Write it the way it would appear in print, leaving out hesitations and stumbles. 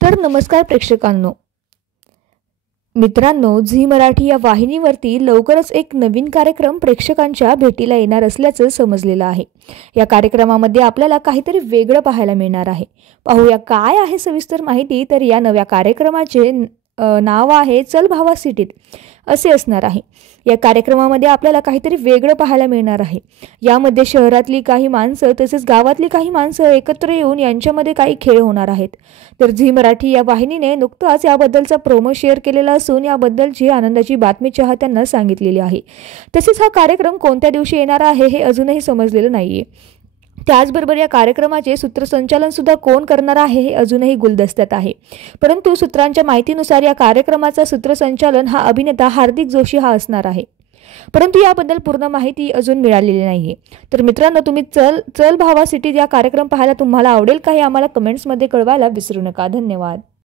तर नमस्कार प्रेक्षकांनो, मित्रांनो, झी मराठी या वाहिनीवरती लवकरच एक नवीन कार्यक्रम प्रेक्षकांच्या भेटीला येणार असल्याचं समजलेलं आहे। या कार्यक्रमामध्ये आपल्याला काहीतरी वेगळं पाहायला मिळणार आहे। पाहूया काय आहे सविस्तर माहिती। तर या नव्या कार्यक्रमाचे नाव आहे चल भावा सिटीत असे असणार आहे। या कार्यक्रमामध्ये आपल्याला काहीतरी वेगळं पाहायला मिळणार आहे। यामध्ये शहरातली काही माणसं तसेच गावातली काही माणसं एकत्र येऊन यांच्यामध्ये काही खेळ होणार आहेत। तर झी मराठी या वाहिनीने नुकताच याबद्दलचा प्रोमो शेअर केलेला असून याबद्दलची आनंदाची बातमी चाहत्यांना सांगितलेली आहे। तसेच हा कार्यक्रम कोणत्या दिवशी येणार आहे हे अजूनही समजलेलं नाहीये। त्याचबरोबर या कार्यक्रमाचे सूत्रसंचालन सुद्धा कोण करणार आहे हे अजूनही गुलदस्त्यात आहे। परंतु सूत्रांच्या माहितीनुसार या कार्यक्रमाचा सूत्रसंचालन हा अभिनेता हार्दिक जोशी हा असणार आहे। परंतु याबद्दल पूर्ण माहिती अजून मिळालेली नाहीये। तर मित्रांनो, तुम्ही चल भावा सिटी या कार्यक्रम पाहायला तुम्हाला आवडेल का हे आम्हाला कमेंट्समध्ये कळवायला विसरू नका। धन्यवाद।